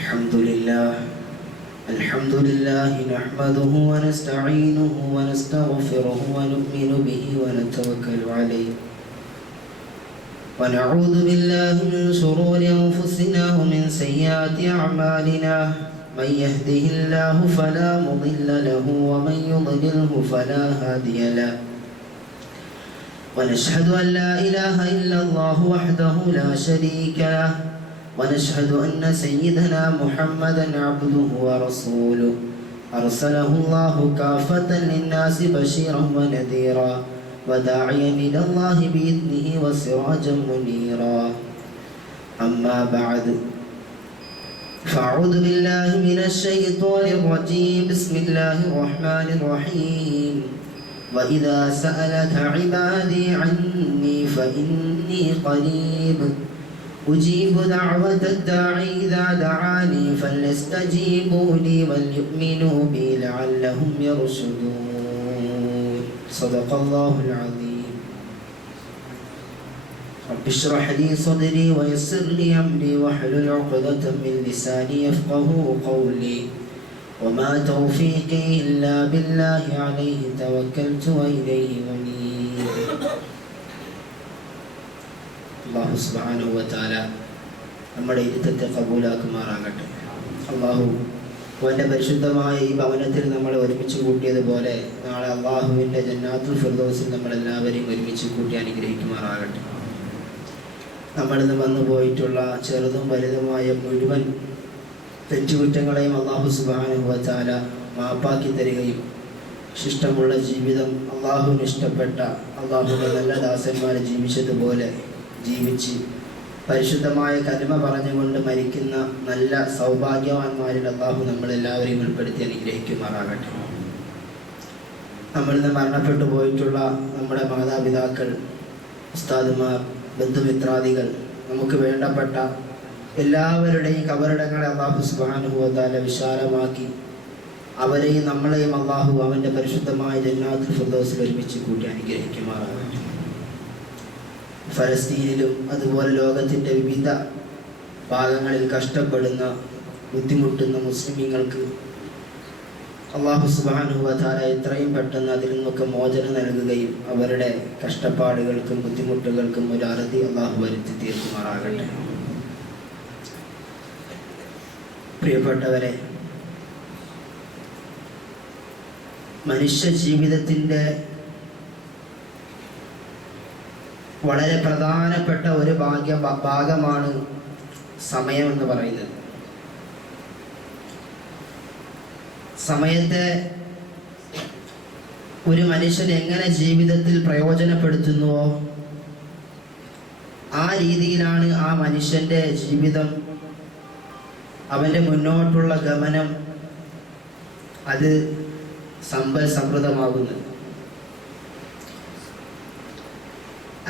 الحمد لله نحمده ونستعينه ونستغفره ونؤمن به ونتوكل عليه ونعوذ بالله من شرور أنفسنا ومن سيئات أعمالنا من يهده الله فلا مضل له ومن يضلله فلا هادي له ونشهد أن لا إله إلا الله وحده لا شريك له ونشهد أن سيدنا محمدا عبده ورسوله أرسله الله كافة للناس بشيرا ونذيرا وداعيا إلى الله بإذنه وسراجا منيرا أما بعد فأعوذ بالله من الشيطان الرجيم بسم الله الرحمن الرحيم وإذا سألك عبادي عني فإني قريب أجيب دعوة الداعي إذا دعاني فليستجيبوا لي وليؤمنوا بي لعلهم يرشدون صدق الله العظيم رب اشرح لي صدري ويسر لي أمري واحلل عقدة من لساني يفقهوا قولي وما توفيقي إلا بالله عليه توكلت وإليه أنيب അള്ളാഹു സുബ്ഹാനഹു വ തആല നമ്മുടെ ഇരുത്തത്തെ കബൂലാക്കുമാറാകട്ടെ. അള്ളാഹു അവൻ്റെ പരിശുദ്ധമായ ഈ ഭവനത്തിൽ നമ്മളെ ഒരുമിച്ച് കൂട്ടിയതുപോലെ നാളെ അള്ളാഹുവിൻ്റെ ജന്നാത്തുൽ ഫിർദൗസിൽ നമ്മളെല്ലാവരെയും ഒരുമിച്ച് കൂട്ടി അനുഗ്രഹിക്കുമാറാകട്ടെ. നമ്മളിന്ന് വന്നു പോയിട്ടുള്ള ചെറുതും വലുതുമായ മുഴുവൻ തെറ്റുകുറ്റങ്ങളെയും അള്ളാഹു സുബ്ഹാനഹു വ തആല മാപ്പാക്കി തരികയും ശിഷ്ടമുള്ള ജീവിതം അള്ളാഹുവിന് ഇഷ്ടപ്പെട്ട അള്ളാഹുവിൻ്റെ നല്ല ദാസന്മാരെ ജീവിച്ചതുപോലെ ജീവിച്ച് പരിശുദ്ധമായ കലിമ പറഞ്ഞുകൊണ്ട് മരിക്കുന്ന നല്ല സൗഭാഗ്യവാന്മാരിൽ അള്ളാഹു നമ്മളെല്ലാവരെയും ഉൾപ്പെടുത്തി അനുഗ്രഹിക്കുമാറാകട്ടെ. നമ്മളിന്ന് മരണപ്പെട്ടു പോയിട്ടുള്ള നമ്മുടെ മാതാപിതാക്കൾ, ഉസ്താദുമാർ, ബന്ധുമിത്രാദികൾ, നമുക്ക് വേണ്ടപ്പെട്ട എല്ലാവരുടെയും കബറിടങ്ങളെ അള്ളാഹു സുബ്ഹാനഹു വ തആല വിശാലമാക്കി അവരെയും നമ്മളെയും അള്ളാഹു അവൻ്റെ പരിശുദ്ധമായ ജന്നാത്തുൽ ഫിർദൗസിൽ ഒരുമിച്ച് കൂട്ടി അനുഗ്രഹിക്കുമാറാകട്ടെ. ഫലസ്തീനിലും അതുപോലെ ലോകത്തിൻ്റെ വിവിധ ഭാഗങ്ങളിൽ കഷ്ടപ്പെടുന്ന ബുദ്ധിമുട്ടുന്ന മുസ്ലിമീങ്ങൾക്ക് അള്ളാഹു സുബ്ഹാനഹു വ തആല എത്രയും പെട്ടെന്ന് അതിൽ നിന്നൊക്കെ മോചനം നൽകുകയും അവരുടെ കഷ്ടപ്പാടുകൾക്കും ബുദ്ധിമുട്ടുകൾക്കും ഒരു അറുതി അള്ളാഹു വരുത്തി തീർക്കുമാറാകട്ടെ. പ്രിയപ്പെട്ടവരെ, മനുഷ്യ ജീവിതത്തിൻ്റെ വളരെ പ്രധാനപ്പെട്ട ഒരു ഭാഗമാണ് സമയം എന്ന് പറയുന്നത്. സമയത്തെ ഒരു മനുഷ്യൻ എങ്ങനെ ജീവിതത്തിൽ പ്രയോജനപ്പെടുത്തുന്നുവോ ആ രീതിയിലാണ് ആ മനുഷ്യൻ്റെ ജീവിതം, അവൻ്റെ മുന്നോട്ടുള്ള ഗമനം അത് സമ്പൽ സമൃദ്ധമാകുന്നത്.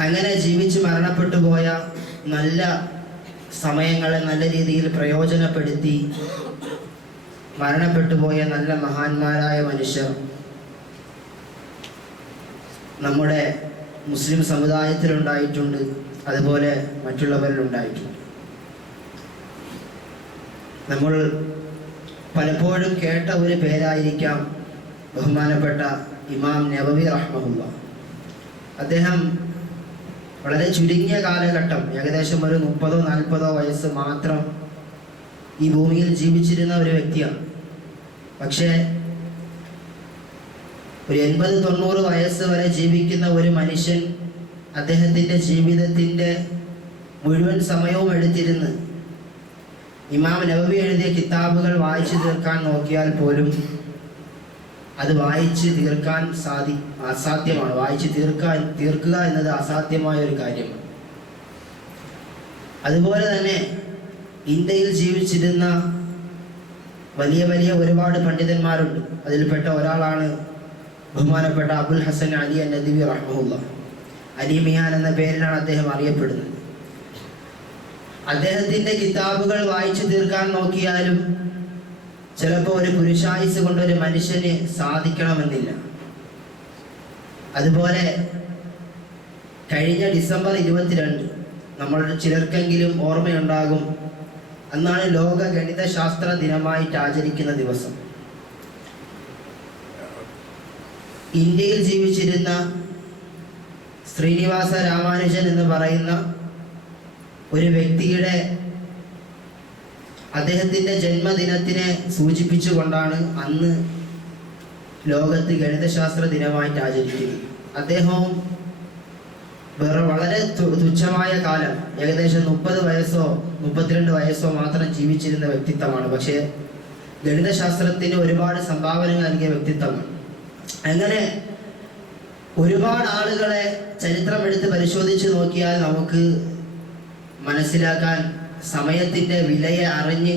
അങ്ങനെ ജീവിച്ച് മരണപ്പെട്ടു പോയ നല്ല സമയങ്ങളെ നല്ല രീതിയിൽ പ്രയോജനപ്പെടുത്തി മരണപ്പെട്ടു പോയ നല്ല മഹാന്മാരായ മനുഷ്യർ നമ്മുടെ മുസ്ലിം സമുദായത്തിലുണ്ടായിട്ടുണ്ട്, അതുപോലെ മറ്റുള്ളവരിലുണ്ടായിട്ടുണ്ട്. നമ്മൾ പലപ്പോഴും കേട്ട ഒരു പേരായിരിക്കാം ബഹുമാനപ്പെട്ട ഇമാം നവവി റഹ്മഹുല്ലാഹ്. അദ്ദേഹം വളരെ ചുരുങ്ങിയ കാലഘട്ടം, ഏകദേശം ഒരു 30-40 വയസ്സ് മാത്രം ഈ ഭൂമിയിൽ ജീവിച്ചിരുന്ന ഒരു വ്യക്തിയാണ്. പക്ഷേ ഒരു 80-90 വയസ്സ് വരെ ജീവിക്കുന്ന ഒരു മനുഷ്യൻ അദ്ദേഹത്തിൻ്റെ ജീവിതത്തിൻ്റെ മുഴുവൻ സമയവും എടുത്തിരുന്ന് ഇമാം നവവി എഴുതിയ കിതാബുകൾ വായിച്ചു തീർക്കാൻ നോക്കിയാൽ പോലും അത് വായിച്ച് തീർക്കാൻ അസാധ്യമാണ്. വായിച്ച് തീർക്കുക എന്നത് അസാധ്യമായ ഒരു കാര്യമാണ്. അതുപോലെ തന്നെ ഇന്ത്യയിൽ ജീവിച്ചിരുന്ന വലിയ വലിയ ഒരുപാട് പണ്ഡിതന്മാരുണ്ട്. അതിൽപ്പെട്ട ഒരാളാണ് ബഹുമാനപ്പെട്ട അബുൽ ഹസൻ അലി നദ്വി റഹ്മഹുല്ലാഹ്. അലി മിയാൻ എന്ന പേരിലാണ് അദ്ദേഹം അറിയപ്പെടുന്നത്. അദ്ദേഹത്തിൻ്റെ കിതാബുകൾ വായിച്ചു തീർക്കാൻ നോക്കിയാലും ചിലപ്പോൾ ഒരു പുരുഷായുസ് കൊണ്ട് ഒരു മനുഷ്യന് സാധിക്കണമെന്നില്ല. അതുപോലെ കഴിഞ്ഞ ഡിസംബർ 22 നമ്മൾ ചിലർക്കെങ്കിലും ഓർമ്മയുണ്ടാകും, അന്നാണ് ലോക ഗണിതശാസ്ത്ര ദിനമായിട്ട് ആചരിക്കുന്ന ദിവസം. ഇന്ത്യയിൽ ജീവിച്ചിരുന്ന ശ്രീനിവാസ രാമാനുജൻ എന്ന് പറയുന്ന ഒരു വ്യക്തിയുടെ അദ്ദേഹത്തിൻ്റെ ജന്മദിനത്തിനെ സൂചിപ്പിച്ചുകൊണ്ടാണ് അന്ന് ലോകത്ത് ഗണിതശാസ്ത്ര ദിനമായിട്ട് ആചരിക്കുന്നത്. അദ്ദേഹവും വളരെ തുച്ഛമായ കാലം, ഏകദേശം 30 വയസ്സോ 32 വയസ്സോ മാത്രം ജീവിച്ചിരുന്ന വ്യക്തിത്വമാണ്. പക്ഷേ ഗണിതശാസ്ത്രത്തിന് ഒരുപാട് സംഭാവനകൾ നൽകിയ വ്യക്തിത്വമാണ്. അങ്ങനെ ഒരുപാട് ആളുകളെ ചരിത്രം എടുത്ത് പരിശോധിച്ച് നോക്കിയാൽ നമുക്ക് മനസ്സിലാക്കാൻ സമയത്തിൻ്റെ വിലയെ അറിഞ്ഞ്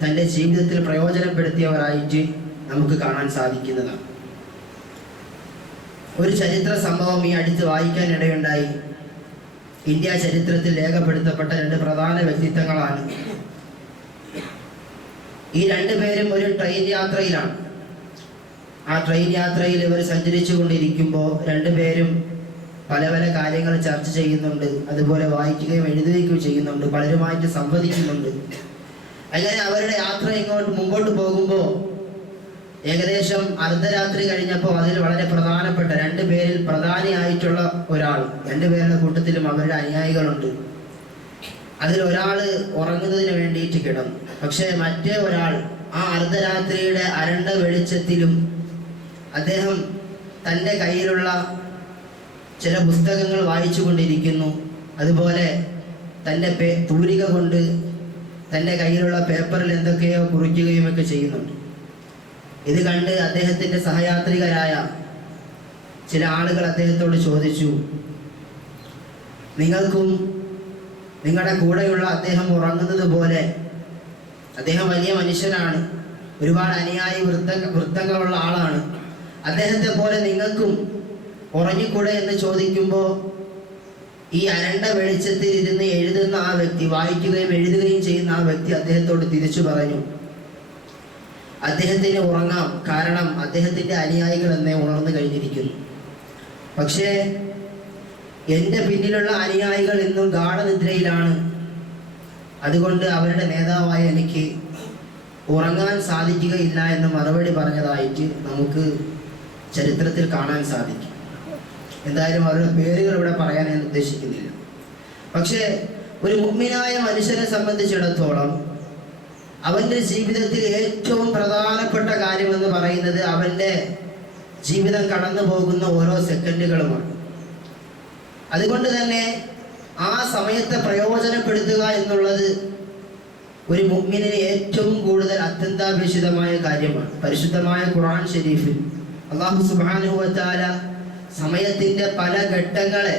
തൻ്റെ ജീവിതത്തിൽ പ്രയോജനപ്പെടുത്തിയവരായിട്ട് നമുക്ക് കാണാൻ സാധിക്കുന്നതാണ്. ഒരു ചരിത്ര സംഭവം ഈ അടുത്ത് വായിക്കാനിടയുണ്ടായി. ഇന്ത്യ ചരിത്രത്തിൽ രേഖപ്പെടുത്തപ്പെട്ട 2 പ്രധാന വ്യക്തിത്വങ്ങളാണ്. ഈ 2 പേരും ഒരു ട്രെയിൻ യാത്രയിലാണ്. ആ ട്രെയിൻ യാത്രയിൽ ഇവർ സഞ്ചരിച്ചു കൊണ്ടിരിക്കുമ്പോൾ 2 പേരും പല പല കാര്യങ്ങൾ ചർച്ച ചെയ്യുന്നുണ്ട്, അതുപോലെ വായിക്കുകയും എഴുതുകയും ചെയ്യുന്നുണ്ട്, പലരുമായിട്ട് സംവദിക്കുന്നുണ്ട്. അങ്ങനെ അവരുടെ യാത്ര മുമ്പോട്ട് പോകുമ്പോൾ ഏകദേശം അർദ്ധരാത്രി കഴിഞ്ഞപ്പോൾ അതിൽ വളരെ പ്രധാനപ്പെട്ട 2 പേരിൽ പ്രധാനിയായിട്ടുള്ള ഒരാൾ, 2 പേരുടെ കൂട്ടത്തിലും അവരുടെ അനുയായികളുണ്ട്. അതിൽ ഒരാൾ ഉറങ്ങുന്നതിന് വേണ്ടിയിട്ട് കിടന്നു. പക്ഷേ മറ്റേ ഒരാൾ ആ അർദ്ധരാത്രിയുടെ അരണ്ട വെളിച്ചത്തിലും അദ്ദേഹം തൻ്റെ കയ്യിലുള്ള ചില പുസ്തകങ്ങൾ വായിച്ചു കൊണ്ടിരിക്കുന്നു. അതുപോലെ തൻ്റെ തൂലിക കൊണ്ട് തൻ്റെ കയ്യിലുള്ള പേപ്പറിൽ എന്തൊക്കെയോ കുറിക്കുകയും ഒക്കെ ചെയ്യുന്നുണ്ട്. ഇത് കണ്ട് അദ്ദേഹത്തിൻ്റെ സഹയാത്രികരായ ചില ആളുകൾ അദ്ദേഹത്തോട് ചോദിച്ചു, നിങ്ങൾക്കും നിങ്ങളുടെ കൂടെയുള്ള അദ്ദേഹം ഉറങ്ങുന്നത് പോലെ, അദ്ദേഹം വലിയ മനുഷ്യനാണ്, ഒരുപാട് അനുയായി വൃത്തങ്ങളുള്ള ആളാണ്, അദ്ദേഹത്തെ പോലെ നിങ്ങൾക്കും ഉറങ്ങിക്കൂടെ എന്ന് ചോദിക്കുമ്പോൾ ഈ അരണ്ട വെളിച്ചത്തിൽ ഇരുന്ന് എഴുതുന്ന ആ വ്യക്തി, വായിക്കുകയും എഴുതുകയും ചെയ്യുന്ന ആ വ്യക്തി അദ്ദേഹത്തോട് തിരിച്ചു പറഞ്ഞു, അദ്ദേഹത്തിന് ഉറങ്ങാം, കാരണം അദ്ദേഹത്തിൻ്റെ അനുയായികൾ എന്നെ ഉണർന്നു കഴിഞ്ഞിരിക്കുന്നു. പക്ഷേ എൻ്റെ പിന്നിലുള്ള അനുയായികൾ ഇന്നും ഗാഠനിദ്രയിലാണ്. അതുകൊണ്ട് അവരുടെ നേതാവായ എനിക്ക് ഉറങ്ങാൻ സാധിക്കുകയില്ല എന്ന് മറുപടി പറഞ്ഞതായിട്ട് നമുക്ക് ചരിത്രത്തിൽ കാണാൻ സാധിക്കും. എന്തായാലും അവരുടെ പേരുകൾ ഇവിടെ പറയാൻ ഞാൻ ഉദ്ദേശിക്കുന്നില്ല. പക്ഷേ ഒരു മുഅ്മിനായ മനുഷ്യനെ സംബന്ധിച്ചിടത്തോളം അവൻ്റെ ജീവിതത്തിൽ ഏറ്റവും പ്രധാനപ്പെട്ട കാര്യമെന്ന് പറയുന്നത് അവൻ്റെ ജീവിതം കടന്നു പോകുന്ന ഓരോ സെക്കൻഡുകളുമാണ്. അതുകൊണ്ട് തന്നെ ആ സമയത്തെ പ്രയോജനപ്പെടുത്തുക എന്നുള്ളത് ഒരു മുഅ്മിനിന് ഏറ്റവും കൂടുതൽ അത്യന്താപേക്ഷിതമായ കാര്യമാണ്. പരിശുദ്ധമായ ഖുർആൻ ഷരീഫിൽ അല്ലാഹു സുബ്ഹാനഹു വ തആല സമയത്തിൻ്റെ പല ഘട്ടങ്ങളെ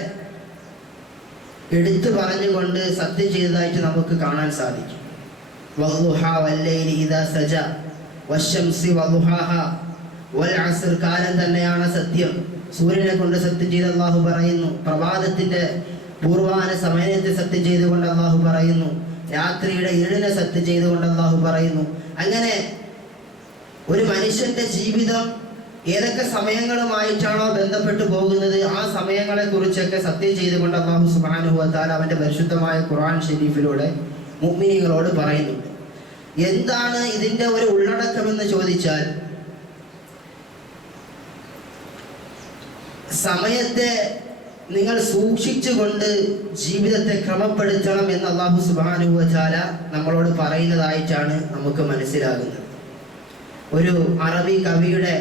എടുത്തു പറഞ്ഞുകൊണ്ട് സത്യം ചെയ്തതായിട്ട് നമുക്ക് കാണാൻ സാധിക്കും. വദ്ദുഹാ വല്ലൈലി ഇദാ സജ വശംസി വദ്ദുഹാഹാ വൽ അസ്ർ, കാലം തന്നെയാണ് സത്യം. സൂര്യനെ കൊണ്ട് സത്യം ചെയ്ത് അല്ലാഹു പറയുന്നു. പ്രഭാതത്തിൻ്റെ പൂർവാന സമയത്തെ സത്യം ചെയ്തുകൊണ്ട് അല്ലാഹു പറയുന്നു. രാത്രിയുടെ ഇരുളിനെ സത്യം ചെയ്തുകൊണ്ട് അല്ലാഹു പറയുന്നു. അങ്ങനെ ഒരു മനുഷ്യന്റെ ജീവിതം ഏതൊക്കെ സമയങ്ങളുമായിട്ടാണോ ബന്ധപ്പെട്ടു പോകുന്നത് ആ സമയങ്ങളെ കുറിച്ചൊക്കെ സത്യം ചെയ്തുകൊണ്ട് അല്ലാഹു സുബ്ഹാനഹു വ തആല അവൻ്റെ പരിശുദ്ധമായ ഖുർആൻ ഷരീഫിലൂടെ മുഅ്മിനീങ്ങളോട് പറയുന്നുണ്ട്. എന്താണ് ഇതിൻ്റെ ഒരു ഉള്ളടക്കമെന്ന് ചോദിച്ചാൽ, സമയത്തെ നിങ്ങൾ സൂക്ഷിച്ചുകൊണ്ട് ജീവിതത്തെ ക്രമപ്പെടുത്തണം എന്ന് അല്ലാഹു സുബ്ഹാനഹു വ തആല നമ്മളോട് പറയുന്നതായിട്ടാണ് നമുക്ക് മനസ്സിലാകുന്നത്. ഒരു അറബി കവിയുടെ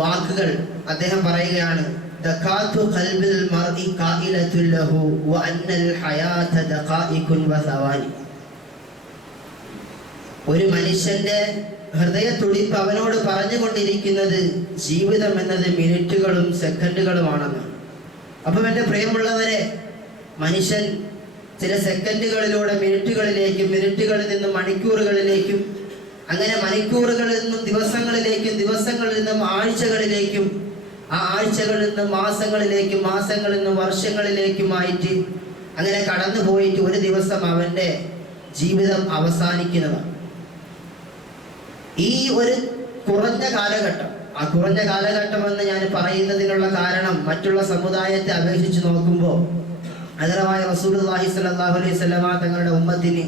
വാക്കുകൾ അദ്ദേഹം പറയുകയാണ്, ദഖാതു ഖൽബിൽ മർഇ ഖായിലത്തുൻ ലഹു വ അന്നൽ ഹയാത ദഖായികുൻ വ സവാനി. ഒരു മനുഷ്യന്റെ ഹൃദയത്തുടിപ്പ് അവനോട് പറഞ്ഞുകൊണ്ടിരിക്കുന്നത് ജീവിതം എന്നത് മിനിറ്റുകളും സെക്കൻഡുകളുമാണെന്നാണ്. അപ്പം എൻ്റെ പ്രിയമുള്ളവരെ, മനുഷ്യൻ ചില സെക്കൻഡുകളിലൂടെ മിനിറ്റുകളിലേക്കും, മിനിറ്റുകളിൽ നിന്നും മണിക്കൂറുകളിലേക്കും, അങ്ങനെ മണിക്കൂറുകളിൽ നിന്നും ദിവസങ്ങളിലേക്കും, ദിവസങ്ങളിൽ നിന്നും ആഴ്ചകളിലേക്കും, ആ ആഴ്ചകളിൽ നിന്നും മാസങ്ങളിലേക്കും, മാസങ്ങളിൽ നിന്നും വർഷങ്ങളിലേക്കുമായിട്ട് അങ്ങനെ കടന്നു പോയിട്ട് ഒരു ദിവസം അവൻ്റെ ജീവിതം അവസാനിക്കുന്നതാണ്. ഈ ഒരു കുറഞ്ഞ കാലഘട്ടം, ആ കുറഞ്ഞ കാലഘട്ടം എന്ന് ഞാൻ പറയുന്നതിനുള്ള കാരണം മറ്റുള്ള സമുദായത്തെ അപേക്ഷിച്ച് നോക്കുമ്പോൾ ഹദറവായ റസൂലുള്ളാഹി സ്വല്ലല്ലാഹു അലൈഹി വസല്ലമ തങ്ങളുടെ ഉമ്മത്തിന്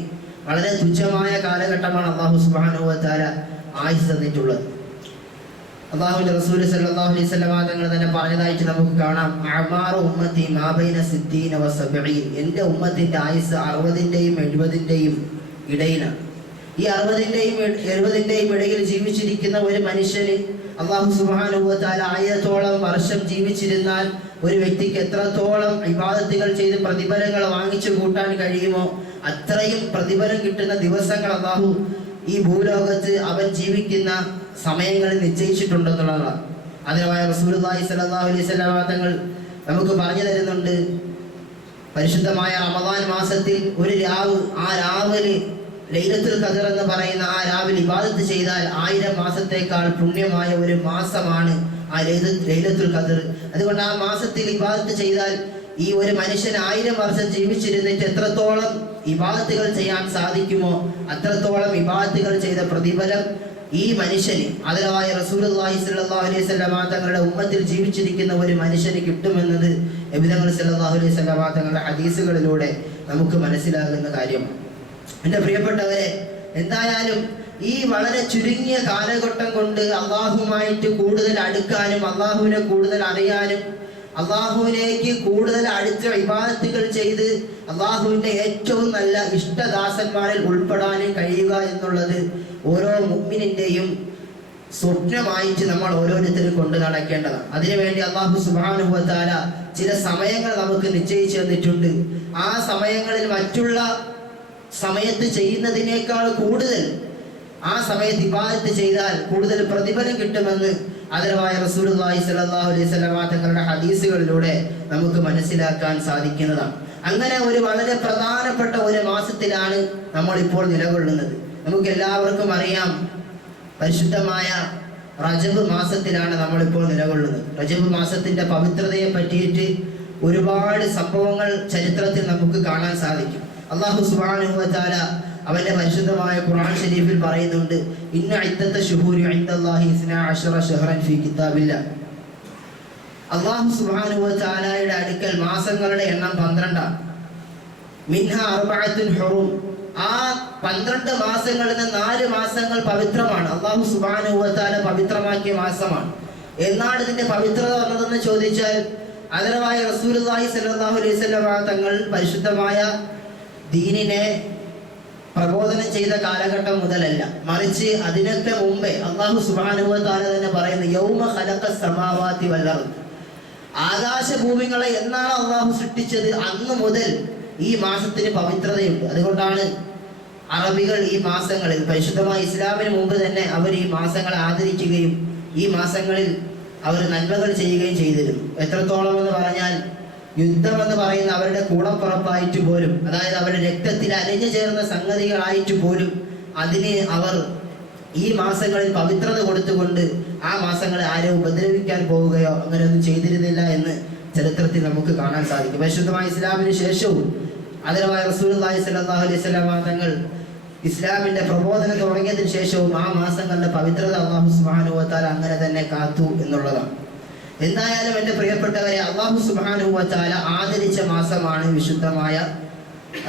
വളരെ തുച്ഛമായ കാലഘട്ടമാണ് അല്ലാഹു സുബ്ഹാനഹു വ തആല ആയുസ് തന്നിട്ടുള്ളത്. അല്ലാഹുവിന്റെ റസൂൽ സല്ലല്ലാഹു അലൈഹി വസല്ലം തങ്ങൾ തന്നെ പറഞ്ഞതായിട്ട് നമുക്ക് കാണാം, അഅ്മാറു ഉമ്മത്തി മാ ബൈന 60 വ 70. എൻ്റെ ഉമ്മത്തിന്റെ ആയുസ് 60ന്റെയും 70ന്റെയും ഇടയിലാണ്. ഈ 60ന്റെയും 70ന്റെയും ഇടയിൽ ജീവിച്ചിരിക്കുന്ന ഒരു മനുഷ്യന് അല്ലാഹു സുബ്ഹാനഹു വ തആല 1000 വർഷം ജീവിച്ചിരുന്നാൽ ഒരു വ്യക്തിക്ക് എത്രത്തോളം ഇബാദത്തുകൾ ചെയ്ത് പ്രതിഫലങ്ങൾ വാങ്ങിച്ചു കൂട്ടാൻ കഴിയുമോ അത്രയും പ്രതിഫലം കിട്ടുന്ന ദിവസങ്ങൾ അല്ലാഹു ഈ ഭൂലോകത്ത് അവൻ ജീവിക്കുന്ന സമയങ്ങളിൽ നിശ്ചയിച്ചിട്ടുണ്ടെന്നുള്ളതാണ്. അതിനായ റസൂലുള്ളാഹി സ്വല്ലല്ലാഹു അലൈഹി വസല്ലം തങ്ങൾ നമുക്ക് പറഞ്ഞു തരുന്നുണ്ട്, പരിശുദ്ധമായ റമദാൻ മാസത്തിൽ ഒരു രാവ്, ആ രാവിലെ ലൈലത്തുൽ ഖദർ എന്ന് പറയുന്ന ആ രാവിലെ ഇബാദത്ത് ചെയ്താൽ 1000 മാസത്തേക്കാൾ പുണ്യമായ ഒരു മാസമാണ് ആ ലൈലത്തുൽ ഖദർ. അതുകൊണ്ട് ആ മാസത്തിൽ ഇബാദത്ത് ചെയ്താൽ ഈ ഒരു മനുഷ്യൻ 1000 വർഷം ജീവിച്ചിരുന്നിട്ട് എത്രത്തോളം ഇബാദത്തുകൾ ചെയ്യാൻ സാധിക്കുമോ അത്രത്തോളം ഇബാദത്തുകൾ ചെയ്ത പ്രതിഫലം ഈ മനുഷ്യന്, അതിനായ റസൂലുള്ളാഹി സ്വല്ലല്ലാഹു അലൈഹി വസല്ലം തങ്ങളുടെ ഉമ്മത്തിൽ ജീവിച്ചിരിക്കുന്ന ഒരു മനുഷ്യന് കിട്ടുമെന്നത് നബി തങ്ങൾ സല്ലല്ലാഹു അലൈഹി വസല്ലം തങ്ങളുടെ ഹദീസുകളിലൂടെ നമുക്ക് മനസ്സിലാകുന്ന കാര്യമാണ്. എൻ്റെ പ്രിയപ്പെട്ടവരെ, എന്തായാലും ഈ വളരെ ചുരുങ്ങിയ കാലഘട്ടം കൊണ്ട് അള്ളാഹുമായിട്ട് കൂടുതൽ അടുക്കാനും അള്ളാഹുവിനെ കൂടുതൽ അറിയാനും അള്ളാഹുവിലേക്ക് കൂടുതൽ അടുത്ത ഇബാദത്തുകൾ ചെയ്ത് അള്ളാഹുവിൻ്റെ ഏറ്റവും നല്ല ഇഷ്ടദാസന്മാരിൽ ഉൾപ്പെടാനും കഴിയുക എന്നുള്ളത് ഓരോ മുഅ്മിനിന്റെയും സ്വപ്നമായിട്ട് നമ്മൾ ഓരോരുത്തരും കൊണ്ട് നടക്കേണ്ടതാണ്. അതിനുവേണ്ടി അല്ലാഹു സുബ്ഹാനഹു വ തആല ചില സമയങ്ങൾ നമുക്ക് നിശ്ചയിച്ചു തന്നിട്ടുണ്ട്. ആ സമയങ്ങളിൽ മറ്റുള്ള സമയത്ത് ചെയ്യുന്നതിനേക്കാൾ കൂടുതൽ ആ സമയത്ത് ഇബാദത്ത് ചെയ്താൽ കൂടുതൽ പ്രതിഫലം കിട്ടുമെന്ന് ആദരവായ റസൂലുള്ളാഹി സ്വല്ലല്ലാഹു അലൈഹി വസല്ലം തങ്ങളുടെ ഹദീസുകളിലൂടെ നമുക്ക് മനസ്സിലാക്കാൻ സാധിക്കുന്നതാണ്. അങ്ങനെ ഒരു വളരെ പ്രധാനപ്പെട്ട ഒരു മാസത്തിലാണ് നമ്മൾ ഇപ്പോൾ നിലകൊള്ളുന്നത്. നമുക്ക് എല്ലാവർക്കും അറിയാം, പരിശുദ്ധമായ റജബ് മാസത്തിലാണ് നമ്മളിപ്പോൾ നിലകൊള്ളുന്നത്. റജബ് മാസത്തിന്റെ പവിത്രതയെ പറ്റിയിട്ട് ഒരുപാട് സംഭവങ്ങൾ ചരിത്രത്തിൽ നമുക്ക് കാണാൻ സാധിക്കും. അല്ലാഹു സുബ്ഹാനഹു വ തആല അവന്റെ പരിശുദ്ധമായ ഖുർആൻ ശരീഫിൽ പറയുന്നുണ്ട്, ഇന്ന ഇദ്ദത ശുഹൂരി ഇൻദല്ലാഹി 12 ശഹ്റൻ ഫീ കിതാബില്ലാഹ്. അല്ലാഹു സുബ്ഹാനഹു വ തആലയുടെ അടുക്കൽ മാസങ്ങളുടെ എണ്ണം 12ആണ്. മിൻഹാ അർബഅത്തുൻ ഹുറും. ആ 12 മാസങ്ങളിൽ നിന്ന് 4 മാസങ്ങൾ പവിത്രമാണ്. അല്ലാഹു സുബ്ഹാനഹു വ തആല പവിത്രമാക്കിയ മാസമാണ്. എന്നാണ് ഇതിന്റെ പവിത്രത വന്നതെന്ന് ചോദിച്ചാൽ, ആദരവായ റസൂലുള്ളാഹി സ്വല്ലല്ലാഹു അലൈഹി വസല്ലം തങ്ങൾ പരിശുദ്ധമായ ദീനിനെ പ്രബോധനം ചെയ്ത കാലഘട്ടം മുതലല്ല, മറിച്ച് അതിനൊക്കെ മുമ്പേ അല്ലാഹു സുബ്ഹാനഹു വ തആല തന്നെ പറയുന്നു, യൗമ ഖലഖസ് സമാവാതി വൽ അർദ്. ആകാശഭൂമികളെ എന്നാണ് അല്ലാഹു സൃഷ്ടിച്ചത് അന്ന് മുതൽ ഈ മാസത്തിന് പവിത്രതയുണ്ട്. അതുകൊണ്ടാണ് അറബികൾ ഈ മാസങ്ങളിൽ, പരിശുദ്ധമായ ഇസ്ലാമിന് മുമ്പ് തന്നെ അവർ ഈ മാസങ്ങളെ ആദരിക്കുകയും ഈ മാസങ്ങളിൽ അവർ നന്മകൾ ചെയ്യുകയും ചെയ്തിരുന്നു. എത്രത്തോളം എന്ന് പറഞ്ഞാൽ, യുദ്ധം എന്ന് പറയുന്ന അവരുടെ കൂടപ്പുറപ്പായിട്ട് പോലും, അതായത് അവരുടെ രക്തത്തിൽ അലിഞ്ഞു ചേർന്ന സംഗതികളായിട്ട് പോലും അതിന് അവർ ഈ മാസങ്ങളിൽ പവിത്രത കൊടുത്തുകൊണ്ട് ആ മാസങ്ങളെ ആരും ഉപദ്രവിക്കാൻ പോവുകയോ അങ്ങനെയൊന്നും ചെയ്തിരുന്നില്ല എന്ന് ചരിത്രത്തിൽ നമുക്ക് കാണാൻ സാധിക്കും. പരിശുദ്ധമായ ഇസ്ലാമിന് ശേഷവും ആദരവായ റസൂലുള്ളാഹി സ്വല്ലല്ലാഹു അലൈഹി വസല്ലം തങ്ങൾ ഇസ്ലാമിന്റെ പ്രബോധനം തുടങ്ങിയതിനു ശേഷവും ആ മാസങ്ങളുടെ പവിത്രത അല്ലാഹു സുബ്ഹാനഹു വ തആല അങ്ങനെ തന്നെ കാത്തു എന്നുള്ളതാണ്. എന്തായാലും എൻ്റെ പ്രിയപ്പെട്ടവരെ, അല്ലാഹു സുബ്ഹാനഹു വ തആല ആദരിച്ച മാസമാണ് വിശുദ്ധമായ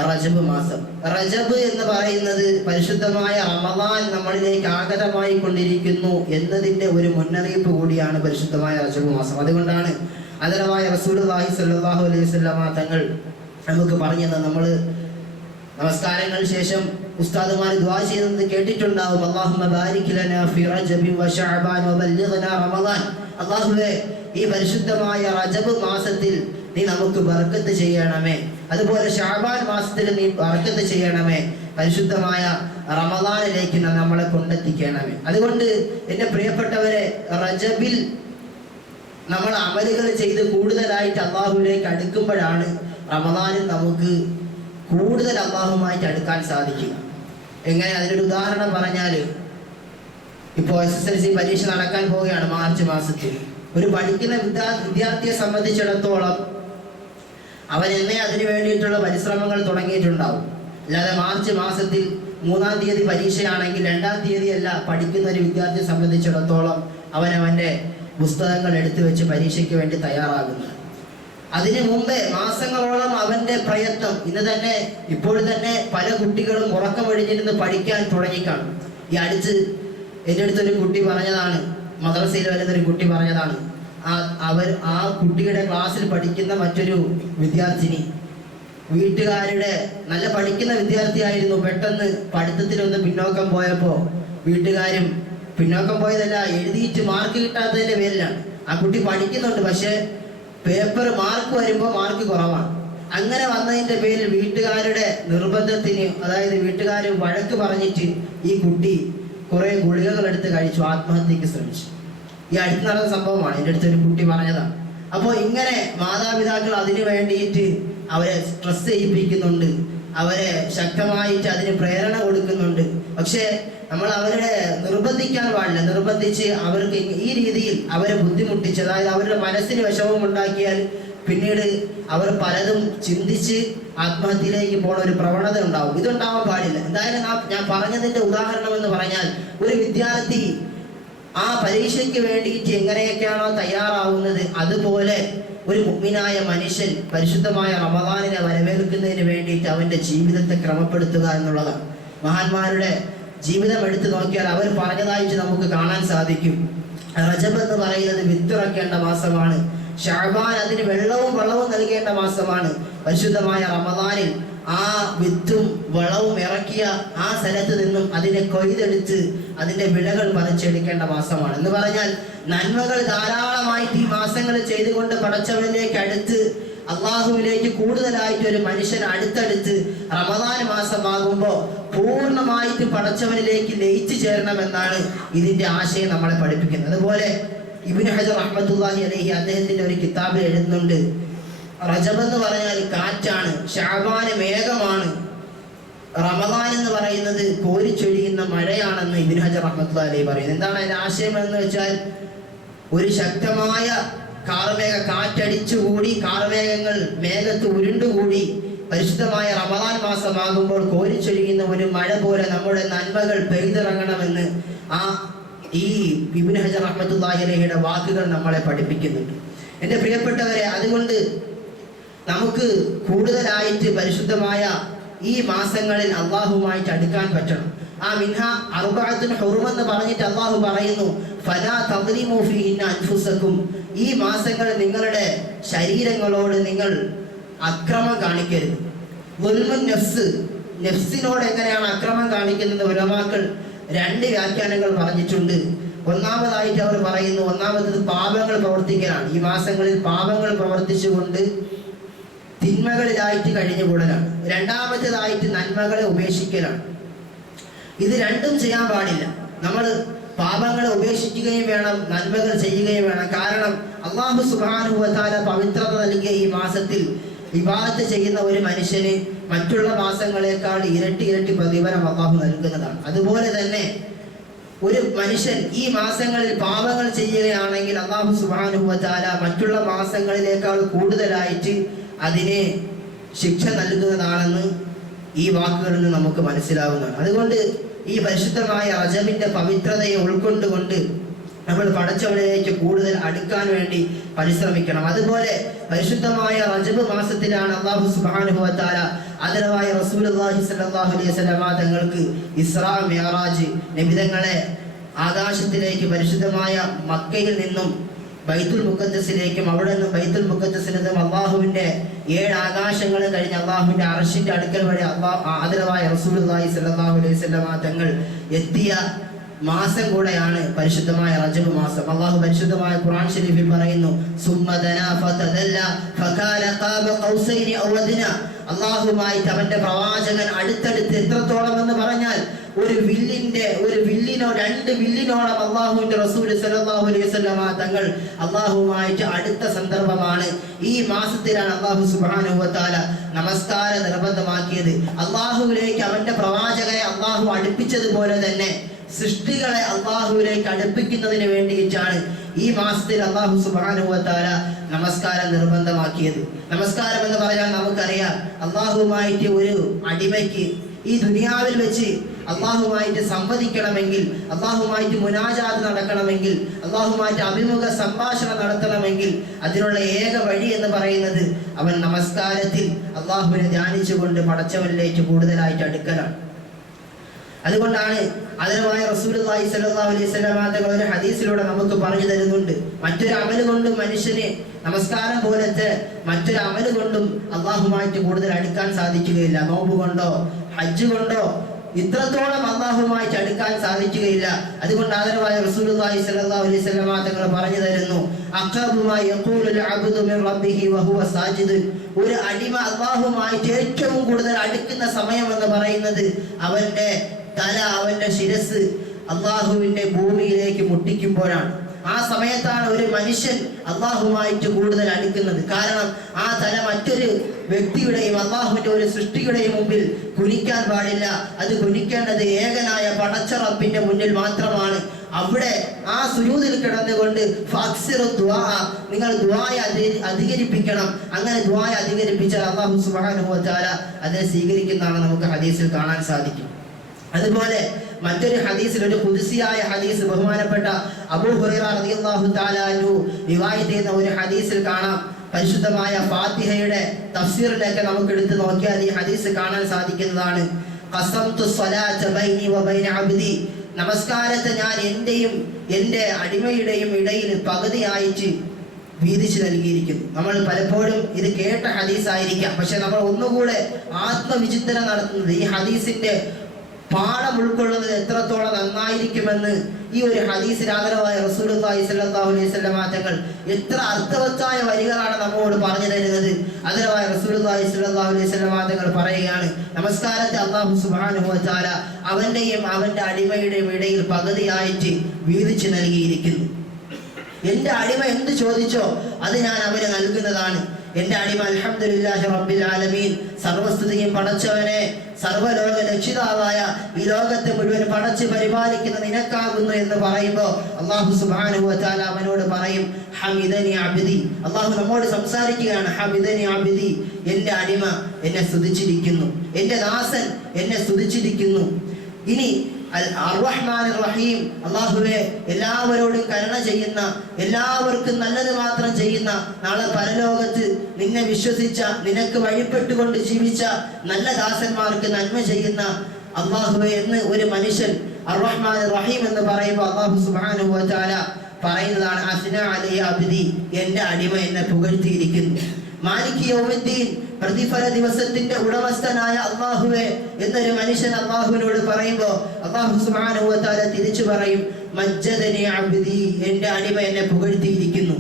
റജബ് മാസം. റജബ് എന്ന് പറയുന്നത് പരിശുദ്ധമായ റമദാൻ നമ്മളിലേക്ക് ആഗതമായി കൊണ്ടിരിക്കുന്നു എന്നതിൻ്റെ ഒരു മുന്നറിയിപ്പ് കൂടിയാണ് പരിശുദ്ധമായ റജബ് മാസം. അതുകൊണ്ടാണ് ആദരവായ റസൂലുള്ളാഹി സ്വല്ലല്ലാഹു അലൈഹി വസല്ലം തങ്ങൾ നമുക്ക് പറഞ്ഞത്, നമ്മൾ നമസ്കാരങ്ങൾക്ക് ശേഷം ഉസ്താദുമാർ ദുആ ചെയ്യുന്നത് കേട്ടിട്ടുണ്ടാവും, അല്ലാഹുമ്മ ബാരിക് ലനാ ഫി റജബി വ ശഅബാൻ വ ബല്ലിഗ്നാ റമദാൻ. അല്ലാഹുവേ, ഈ പരിശുദ്ധമായ റജബ് മാസത്തിൽ നീ നമുക്ക് ബർക്കത്ത് ചെയ്യണമേ, അതുപോലെ ശഅബാൻ മാസത്തിൽ നീ ബർക്കത്ത് ചെയ്യണമേ, പരിശുദ്ധമായ റമദാനിലേക്ക് നമ്മളെ കൊണ്ടെത്തിക്കണമേ. അതുകൊണ്ട് എൻ്റെ പ്രിയപ്പെട്ടവരെ, റജബിൽ നമ്മൾ അമലുകൾ ചെയ്ത് കൂടുതലായിട്ട് അള്ളാഹുവിലേക്ക് അടുക്കുമ്പോഴാണ് റമദാനിൽ നമുക്ക് കൂടുതൽ അള്ളാഹുമായിട്ട് അടുക്കാൻ സാധിക്കുക. എങ്ങനെ? അതിനൊരു ഉദാഹരണം പറഞ്ഞാൽ, ഇപ്പോൾ SSLC പരീക്ഷ നടക്കാൻ പോവുകയാണ് മാർച്ച് മാസത്തിൽ. ഒരു പഠിക്കുന്ന വിദ്യാർത്ഥിയെ സംബന്ധിച്ചിടത്തോളം അവൻ എന്നെ അതിനു വേണ്ടിയിട്ടുള്ള പരിശ്രമങ്ങൾ തുടങ്ങിയിട്ടുണ്ടാവും. അല്ലാതെ മാർച്ച് മാസത്തിൽ 3-ാം തീയതി പരീക്ഷയാണെങ്കിൽ 2-ാം തീയതി അല്ല പഠിക്കുന്ന ഒരു വിദ്യാർത്ഥിയെ സംബന്ധിച്ചിടത്തോളം അവൻ്റെ പുസ്തകങ്ങൾ എടുത്തു വെച്ച് പരീക്ഷയ്ക്ക് വേണ്ടി തയ്യാറാകുന്നത്. അതിനു മുമ്പേ മാസങ്ങളോളം അവന്റെ പ്രയത്നം ഇപ്പോൾ തന്നെ പല കുട്ടികളും ഉറക്കമൊഴിഞ്ഞിരുന്ന് പഠിക്കാൻ തുടങ്ങിക്കാണും. ഈ അടുത്ത് എൻ്റെ അടുത്തൊരു കുട്ടി പറഞ്ഞതാണ്, മദ്രസയിൽ വരുന്നൊരു കുട്ടി പറഞ്ഞതാണ്, ആ കുട്ടിയുടെ ക്ലാസ്സിൽ പഠിക്കുന്ന മറ്റൊരു വിദ്യാർത്ഥിനി വീട്ടുകാരുടെ നല്ല പഠിക്കുന്ന വിദ്യാർത്ഥിയായിരുന്നു, പെട്ടെന്ന് പഠിത്തത്തിലൊന്ന് പിന്നോക്കം പോയപ്പോൾ വീട്ടുകാരും, പിന്നോക്കം പോയതല്ല, എഴുതിയിട്ട് മാർക്ക് കിട്ടാത്തതിന്റെ പേരിലാണ്. ആ കുട്ടി പഠിക്കുന്നുണ്ട്, പക്ഷെ പേപ്പർ മാർക്ക് വരുമ്പോൾ മാർക്ക് കുറവാണ്. അങ്ങനെ വന്നതിന്റെ പേരിൽ വീട്ടുകാരുടെ നിർബന്ധത്തിന്, അതായത് വീട്ടുകാർ വഴക്ക് പറഞ്ഞിട്ട് ഈ കുട്ടി കുറെ ഗുളികകൾ എടുത്ത് കഴിച്ചു, ആത്മഹത്യക്ക് ശ്രമിച്ചു. ഈ അടുത്ത് നടന്ന സംഭവമാണ്, എൻ്റെ അടുത്തൊരു കുട്ടി പറഞ്ഞതാണ്. അപ്പോൾ ഇങ്ങനെ മാതാപിതാക്കൾ അതിനു വേണ്ടിയിട്ട് അവരെ സ്ട്രെസ് ചെയ്യിപ്പിക്കുന്നുണ്ട്, അവരെ ശക്തമായിട്ട് അതിന് പ്രേരണ കൊടുക്കുന്നുണ്ട്. പക്ഷേ നമ്മൾ അവരെ നിർബന്ധിക്കാൻ പാടില്ല. നിർബന്ധിച്ച് അവർക്ക് ഈ രീതിയിൽ അവരെ ബുദ്ധിമുട്ടിച്ച്, അതായത് അവരുടെ മനസ്സിന് വിഷമം ഉണ്ടാക്കിയാൽ പിന്നീട് അവർ പലതും ചിന്തിച്ച് ആത്മഹത്യയിലേക്ക് പോണ ഒരു പ്രവണത ഉണ്ടാവും. ഇതുണ്ടാവാൻ പാടില്ല. എന്തായാലും ഞാൻ പറഞ്ഞതിന്റെ ഉദാഹരണം എന്ന് പറഞ്ഞാൽ, ഒരു വിദ്യാർത്ഥി ആ പരീക്ഷയ്ക്ക് വേണ്ടിയിട്ട് എങ്ങനെയൊക്കെയാണോ തയ്യാറാവുന്നത്, അതുപോലെ ഒരു മുഅ്മിനായ മനുഷ്യൻ പരിശുദ്ധമായ റമദാനിനെ വരവേൽക്കുന്നതിന് വേണ്ടിയിട്ട് അവന്റെ ജീവിതത്തെ ക്രമപ്പെടുത്തുക എന്നുള്ളതാണ്. മഹാന്മാരുടെ ജീവിതം എടുത്തു നോക്കിയാൽ അവർ പറഞ്ഞതായിട്ട് നമുക്ക് കാണാൻ സാധിക്കും. റജബ് എന്ന് പറയുന്നത് വിത്തിറക്കേണ്ട മാസമാണ്. ശഅബാൻ അതിന് വെള്ളവും നൽകേണ്ട മാസമാണ്. പരിശുദ്ധമായ റമദാനിൽ ആ വിത്തും വളവും ഇറക്കിയ ആ സ്ഥലത്ത് നിന്നും അതിനെ കൊയ്തെടുത്ത് അതിന്റെ വിളകൾ പറിച്ചെടുക്കേണ്ട മാസമാണ്. എന്ന് പറഞ്ഞാൽ നന്മകൾ ധാരാളമായിട്ട് ഈ മാസങ്ങൾ ചെയ്തുകൊണ്ട് പടച്ചവനിലേക്ക് അടുത്ത്, അള്ളാഹുവിലേക്ക് കൂടുതലായിട്ട് ഒരു മനുഷ്യൻ അടുത്തടുത്ത് റമദാൻ മാസമാകുമ്പോൾ പൂർണ്ണമായിട്ട് പടച്ചവനിലേക്ക് ലയിച്ചു ചേരണമെന്നാണ് ഇതിന്റെ ആശയം നമ്മളെ പഠിപ്പിക്കുന്നത്. അതുപോലെ ഇബ്നു ഹജർ റഹ്മത്തുള്ളാഹി അലൈഹി അദ്ദേഹത്തിന്റെ ഒരു കിതാബിൽ എഴുതുന്നുണ്ട്, റജബ് എന്ന് പറഞ്ഞാൽ കാറ്റാണ്, ശഅബാൻ മേഘമാണ്, റമദാൻ എന്ന് പറയുന്നത് കോരിച്ചൊരിയുന്ന മഴയാണെന്ന് ഇബ്നു ഹജർ റഹ്മത്തുള്ളാഹി അലൈഹി പറയുന്നത്. എന്താണ് അതിന്റെ ആശയം എന്ന് വെച്ചാൽ, ഒരു ശക്തമായ കാർമേഘ കാറ്റടിച്ചുകൂടി, കാർമേഘങ്ങൾ മേഘത്ത് ഉരുണ്ടുകൂടി പരിശുദ്ധമായ റമദാൻ മാസമാകുമ്പോൾ കോരിച്ചൊരിയുന്ന ഒരു മഴ പോലെ നമ്മുടെ നന്മകൾ പെയ്തിറങ്ങണമെന്ന് ഈ ഇബ്നു ഹജർ റഹ്മത്തുള്ളാഹി അലൈഹിയുടെ വാക്കുകൾ നമ്മളെ പഠിപ്പിക്കുന്നുണ്ട്. എൻ്റെ പ്രിയപ്പെട്ടവരെ, അതുകൊണ്ട് നമുക്ക് കൂടുതലായിട്ട് പരിശുദ്ധമായ ഈ മാസങ്ങളിൽ അള്ളാഹുമായിട്ട് അടുക്കാൻ പറ്റണം. ആ മിൻഹ അർബഅത്തുൻ ഹുറും എന്ന് പറഞ്ഞിട്ട് അള്ളാഹു പറയുന്നു, ഫലാ തദ്ലിമു ഫീഹിന്ന അൻഫുസകും, ഈ മാസങ്ങൾ നിങ്ങളുടെ ശരീരങ്ങളോട് നിങ്ങൾ അക്രമം കാണിക്കരുത്. ദുൽമുൻ നഫ്സ്, നഫ്സിനോട് എങ്ങനെയാണ് അക്രമം കാണിക്കുന്നത് ഉലമാക്കൾ രണ്ട് വ്യാഖ്യാനങ്ങൾ പറഞ്ഞിട്ടുണ്ട്. ഒന്നാമതായിട്ട് അവർ പറയുന്നു, ഒന്നാമത്തത് പാപങ്ങൾ പ്രവർത്തിക്കലാണ്. ഈ മാസങ്ങളിൽ പാപങ്ങൾ പ്രവർത്തിച്ചുകൊണ്ട് തിന്മകളിലായിട്ട് കഴിഞ്ഞുകൂടലാണ്. രണ്ടാമത്തേതായിട്ട് നന്മകളെ ഉപേക്ഷിക്കലാണ്. ഇത് രണ്ടും ചെയ്യാൻ പാടില്ല. നമ്മൾ പാപങ്ങളെ ഉപേക്ഷിക്കുകയും വേണം, നന്മകൾ ചെയ്യുകയും വേണം. കാരണം അല്ലാഹു സുബ്ഹാനഹു വ തആല പവിത്രത നൽകിയ ഈ മാസത്തിൽ ഇബാദത്ത് ചെയ്യുന്ന ഒരു മനുഷ്യന് മറ്റുള്ള മാസങ്ങളെക്കാൾ ഇരട്ടി പ്രതിഫലം അല്ലാഹു നൽകുന്നതാണ്. അതുപോലെ തന്നെ ഒരു മനുഷ്യൻ ഈ മാസങ്ങളിൽ പാപങ്ങൾ ചെയ്യുകയാണെങ്കിൽ അല്ലാഹു സുബ്ഹാനഹു വ തആല മറ്റുള്ള മാസങ്ങളിലേക്കാൾ കൂടുതലായിട്ട് അതിനെ ശിക്ഷ നൽകുന്നതാണെന്ന് ഈ വാക്കുകളിൽ നിന്ന് നമുക്ക് മനസ്സിലാവുന്നതാണ്. അതുകൊണ്ട് ഈ പരിശുദ്ധമായ റജബിന്റെ പവിത്രതയെ ഉൾക്കൊണ്ടുകൊണ്ട് നമ്മൾ പടച്ചവനിലേക്ക് കൂടുതൽ അടുക്കാൻ വേണ്ടി പരിശ്രമിക്കണം. അതുപോലെ പരിശുദ്ധമായ റജബ് മാസത്തിലാണ് അല്ലാഹു സുബ്ഹാനഹു വ തആല ആദരവായ റസൂലുള്ളാഹി സ്വല്ലല്ലാഹു അലൈഹി വസല്ലമ തങ്ങൾക്ക് ഇസ്രാ മിഅ്റാജ് നബിതങ്ങളെ ആകാശത്തിലേക്ക് പരിശുദ്ധമായ മക്കയിൽ നിന്നും ബൈത്തുൽ മുഖദ്ദസിലേക്കും അവിടെ നിന്ന് ബൈത്തുൽ മുഖദ്ദസിൽ നിന്നും അള്ളാഹുവിന്റെ 7 ആകാശങ്ങളും കഴിഞ്ഞ് അള്ളാഹുവിന്റെ അർശിന്റെ അടുക്കൽ വരെ ആദരവായ റസൂലുള്ളാഹി സ്വല്ലല്ലാഹു അലൈഹി വസല്ലമ തങ്ങൾ എത്തിയ മാസം കൂടെയാണ് പരിശുദ്ധമായ റജബ് മാസം. അള്ളാഹു പരിശുദ്ധമായ ഖുർആൻ ശരീഫിൽ പറയുന്നു, സുമ്മ ദനാ ഫതദല്ല ഫകാന ഖാബ ഖൗസൈനി ഔ അദ്ന. അള്ളാഹുമായിട്ട് അവന്റെ പ്രവാചകൻ അടുത്തടുത്ത് എത്രത്തോളം എന്ന് പറഞ്ഞാൽ ഒരു വില്ലിനോ 2 വില്ലിനോളം അള്ളാഹുവിന്റെ റസൂൽ സ്വല്ലല്ലാഹു അലൈഹി വസല്ലമ തങ്ങൾ അള്ളാഹുമായിട്ട് അടുത്ത സന്ദർഭമാണ്. ഈ മാസത്തിലാണ് അള്ളാഹു സുബ്ഹാനഹു വ തആല നമസ്കാരം നിർബന്ധമാക്കിയത്. അള്ളാഹുവിലേക്ക് അവന്റെ പ്രവാചകനെ അള്ളാഹു അടുപ്പിച്ചതുപോലെ തന്നെ സൃഷ്ടികളെ അള്ളാഹുവിലേക്ക് അടുപ്പിക്കുന്നതിന് വേണ്ടിയിട്ടാണ് ഈ മാസത്തിൽ അള്ളാഹു സുബ്ഹാനഹു വ തആല നമസ്കാരം നിർബന്ധമാക്കിയത്. നമസ്കാരം എന്ന് പറയാൻ നമുക്കറിയാം, അള്ളാഹുവുമായിട്ട് ഒരു അടിമയ്ക്ക് ഈ ദുനിയാവിൽ വെച്ച് അള്ളാഹുമായിട്ട് സംവദിക്കണമെങ്കിൽ, അള്ളാഹുമായിട്ട് മുനാജാത്ത് നടക്കണമെങ്കിൽ, അള്ളാഹുമായിട്ട് അഭിമുഖ സംഭാഷണം നടത്തണമെങ്കിൽ അതിനുള്ള ഏക വഴി എന്ന് പറയുന്നത് അവൻ നമസ്കാരത്തിൽ അള്ളാഹുവിനെ ധ്യാനിച്ചുകൊണ്ട് പടച്ചവനിലേക്ക് കൂടുതലായിട്ട് അടുക്കലാണ്. അതുകൊണ്ടാണ് ആദരവായ റസൂലുള്ളാഹി സ്വല്ലല്ലാഹു അലൈഹി വസല്ലം തങ്ങൾ ഒരു ഹദീസിലൂടെ നമുക്ക് പറഞ്ഞു തരുന്നുണ്ട്, മറ്റൊരു അമല് കൊണ്ടും മനുഷ്യന് നമസ്കാരം പോലത്തെ മറ്റൊരു അമല് കൊണ്ടും അള്ളാഹുമായിട്ട് കൂടുതൽ അടുക്കാൻ സാധിക്കുകയില്ല. നോമ്പ് കൊണ്ടോ ഹജ്ജ് കൊണ്ടോ ഇത്രത്തോളം അള്ളാഹുമായിട്ട് അടുക്കാൻ സാധിക്കുകയില്ല. അതുകൊണ്ട് ആദരവായ റസൂലുള്ളാഹി സ്വല്ലല്ലാഹു അലൈഹി വസല്ലം തങ്ങൾ പറഞ്ഞു തരുന്നു, അഖറബുമാ യഖൂലുൽ അബ്ദു മിൻ റബ്ബിഹി വഹുവ സാജിദ്. ഒരു അടിമ അള്ളാഹുമായിട്ട് ഏറ്റവും കൂടുതൽ അടുക്കുന്ന സമയം എന്ന് പറയുന്നത് അവന്റെ തല, അവന്റെ ശിരസ് അള്ളാഹുവിന്റെ ഭൂമിയിലേക്ക് മുട്ടിക്കുമ്പോഴാണ്. ആ സമയത്താണ് ഒരു മനുഷ്യൻ അള്ളാഹുമായിട്ട് കൂടുതൽ അടുക്കുന്നത്. കാരണം ആ തല മറ്റൊരു വ്യക്തിയുടെയും അള്ളാഹുവിന്റെ ഒരു സൃഷ്ടിയുടെയും മുമ്പിൽ കുനിക്കാൻ പാടില്ല. അത് കുനിക്കേണ്ടത് ഏകനായ പടച്ച റബ്ബിന്റെ മുന്നിൽ മാത്രമാണ്. അവിടെ ആ സുജൂദിൽ കിടന്നുകൊണ്ട് നിങ്ങൾ ദുആയ അധികരിപ്പിക്കണം. അങ്ങനെ ദുആയ അധികരിപ്പിച്ചാൽ അല്ലാഹു സുബ്ഹാനഹു വ തആല അതിനെ സ്വീകരിക്കുന്നതാണ് നമുക്ക് ഹദീസിൽ കാണാൻ സാധിക്കും. അതുപോലെ മറ്റൊരു ഹദീസിൽ, ഒരു ഖുദ്സിയായ ഹദീസ്, ബഹുമാനപ്പെട്ട അബൂ ഹുറൈറ റളിയല്ലാഹു തആല അൻഹു റിവായത്ത് ചെയ്യുന്ന ഒരു ഹദീസിൽ കാണാം. പരിശുദ്ധമായ ഫാത്തിഹയുടെ തഫ്സീറിലേക്ക് നമുക്ക് എടുത്തു നോക്കിയാൽ ഈ ഹദീസ് കാണാൻ സാധിക്കുന്നതാണ്. ഖസംതു സ്വലാത ബൈനി വ ബൈന അബ്ദി. നമസ്കാരത്തെ ഞാൻ എന്റെയും എന്റെ അടിമയുടെയും ഇടയിൽ പകുതിയായിട്ട് വീതിച്ചു നൽകിയിരിക്കുന്നു. നമ്മൾ പലപ്പോഴും ഇത് കേട്ട ഹദീസായിരിക്കാം, പക്ഷെ നമ്മൾ ഒന്നുകൂടെ ആത്മവിചിന്തനം നടത്തുന്നത് ഈ ഹദീസിന്റെ പാഠം ഉൾക്കൊള്ളുന്നത് എത്രത്തോളം നന്നായിരിക്കുമെന്ന് ഈ ഒരു ഹദീസിൽ ആദരവായ റസൂലുള്ളാഹി സ്വല്ലല്ലാഹു അലൈഹി വസല്ലം തങ്ങൾ എത്ര അർത്ഥവത്തായ വരികളാണ് നമ്മോട് പറഞ്ഞു തരുന്നത്. ആദരവായ റസൂലുള്ളാഹി സ്വല്ലല്ലാഹു അലൈഹി വസല്ലം തങ്ങൾ പറയുകയാണ്, നമസ്കാരത്തെ അല്ലാഹു സുബ്ഹാനഹു വ തആല അവന്റെയും അവന്റെ അടിമയുടെയും ഇടയിൽ പകുതിയായിട്ട് വീതിച്ചു നൽകിയിരിക്കുന്നു. എന്റെ അടിമ എന്ത് ചോദിച്ചോ അത് ഞാൻ അവന് നൽകുന്നതാണ്. എന്റെ അടിമ അൽഹംദുലില്ലാഹി റബ്ബിൽ ആലമീൻ, സർവസ്തുതിയും പടച്ചവനെ, സർവ്വലോക രക്ഷിതാവായ ഈ ലോകത്തെ മുഴുവൻ പടച്ച് പരിപാലിക്കുന്ന നിനക്കാകുന്നു എന്ന് പറയുമ്പോൾ അല്ലാഹു സുബ്ഹാനഹു വ തആല അവനോട് പറയും, ഹമിദനി അബ്ദി. അല്ലാഹു നമ്മോട് സംസാരിക്കുകയാണ്, ഹമിദനി അബ്ദി, എന്റെ അടിമ എന്നെ സ്തുതിച്ചിരിക്കുന്നു, എന്റെ ദാസൻ എന്നെ സ്തുതിച്ചിരിക്കുന്നു. ഇനി അർ-റഹ്മാൻ റഹീം, അല്ലാഹുവേ എല്ലാവരോടും കരുണ ചെയ്യുന്ന, എല്ലാവർക്കും നല്ലത് മാത്രം ചെയ്യുന്ന, നാളെ പരലോകത്ത് നിന്നെ വിശ്വസിച്ച, നിനക്ക് വഴിപ്പെട്ടുകൊണ്ട് ജീവിച്ച നല്ല ദാസന്മാർക്ക് നന്മ ചെയ്യുന്ന അല്ലാഹുവേ എന്ന് ഒരു മനുഷ്യൻ അർ-റഹ്മാൻ റഹീം എന്ന് പറയുമ്പോൾ അല്ലാഹു സുബ്ഹാനഹു വ തആല പറയുന്നതാണ്, അസ്ന അലൈ അബ്ദി, എന്റെ അടിമ എന്നെ പുകഴ്ത്തിയിരിക്കുന്നു. മാലിക് യൗമിദ്ദീൻ, പ്രതിഫല ദിവസത്തിന്റെ ഉടമസ്ഥനായ അല്ലാഹുവേ എന്നൊരു മനുഷ്യൻ അല്ലാഹുവിനോട് പറയുമ്പോൾ അല്ലാഹു സുബ്ഹാനഹു വ തആല തിരിച്ചു പറയും, മജ്ജദനി അബ്ദി, എന്റെ അടിമ എന്നെ പുകഴ്ത്തിയിരിക്കുന്നു,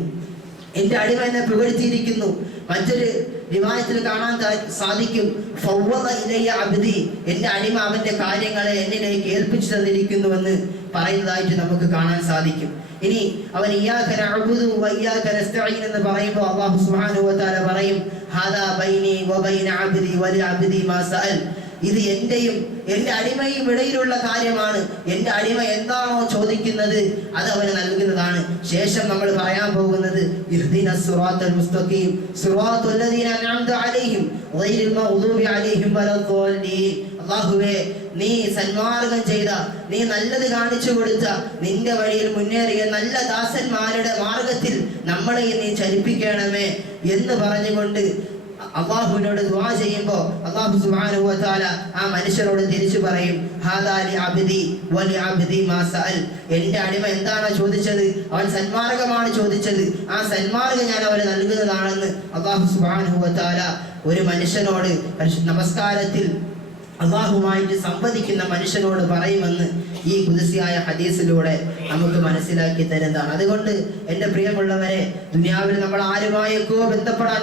എന്റെ അടിമ എന്നെ പുകഴ്ത്തിയിരിക്കുന്നു. മറ്റൊരു റിവായത്തിൽ കാണാൻ സാധിക്കും, ഫവ്വദ ഇലയ്യ അബ്ദി, എന്റെ അടിമ അവന്റെ കാര്യങ്ങളെ എന്നിലേക്ക് ഏൽപ്പിച്ചു തന്നിരിക്കുന്നുവെന്ന് പറയുന്നതായിട്ട് നമുക്ക് കാണാൻ സാധിക്കും. ഇനി അവൻ ഇയ്യാക നഅ്ബുദു വ ഇയ്യാക നസ്തഈൻ എന്ന് പറയുമ്പോൾ അല്ലാഹു സുബ്ഹാനഹു വ തആല പറയും, ഹാദാ ബൈനി വ ബൈന അബ്ദി വലി അബ്ദി മാ സഅൽ, ഇത് എന്റെയും എന്റെ അടിമയും ഇടയിലുള്ള കാര്യമാണ്. എന്റെ അടിമ എന്താണോ ചോദിക്കുന്നത് അത് അവന് നൽകുന്നതാണ്. ശേഷം നമ്മൾ പറയാൻ പോകുന്നത് ഇഹ്ദിനസ് സിറാത്തൽ മുസ്തഖീം സിറാത്തൽ ലദീന അൻഅംത അലൈഹിം ഗൈറിൽ മഗ്ദൂബി അലൈഹിം വലദ്ദാല്ലീൻ. അല്ലാഹുവേ, നീ സന്മാർഗം ചെയ്ത, നീ നല്ലത് കാണിച്ചു കൊടുത്ത, നിന്റെ വഴിയിൽ മുന്നേറിയ നല്ല ദാസന്മാരുടെ മാർഗത്തിൽ നമ്മളെ നീ ചലിപ്പിക്കണമേ എന്ന് പറഞ്ഞുകൊണ്ട് അല്ലാഹുവിനോട് ദുആ ചെയ്യുമ്പോൾ അല്ലാഹു സുബ്ഹാനഹു വ തആല ആ മനുഷ്യരോട് തിരിച്ചു പറയും, ഹാദാ ലി അബ്ദി വലി അബ്ദി മാ സഅൽ, എന്റെ അടിമ എന്താണോ ചോദിച്ചത്, അവൻ സന്മാർഗമാണ് ചോദിച്ചത്, ആ സന്മാർഗം ഞാൻ അവന് നൽകുന്നതാണെന്ന് അല്ലാഹു സുബ്ഹാനഹു വ തആല ഒരു മനുഷ്യനോട് നമസ്കാരത്തിൽ അള്ളാഹുമായിട്ട് സംവദിക്കുന്ന മനുഷ്യനോട് പറയുമെന്ന് ഈ ഖുദ്സിയായ ഹദീസിലൂടെ നമുക്ക് മനസ്സിലാക്കി തരുന്നതാണ്. അതുകൊണ്ട് എൻ്റെ പ്രിയമുള്ളവരെ, ദുനിയാവിൽ നമ്മൾ ആരുമായൊക്കെ ബന്ധപ്പെടാൻ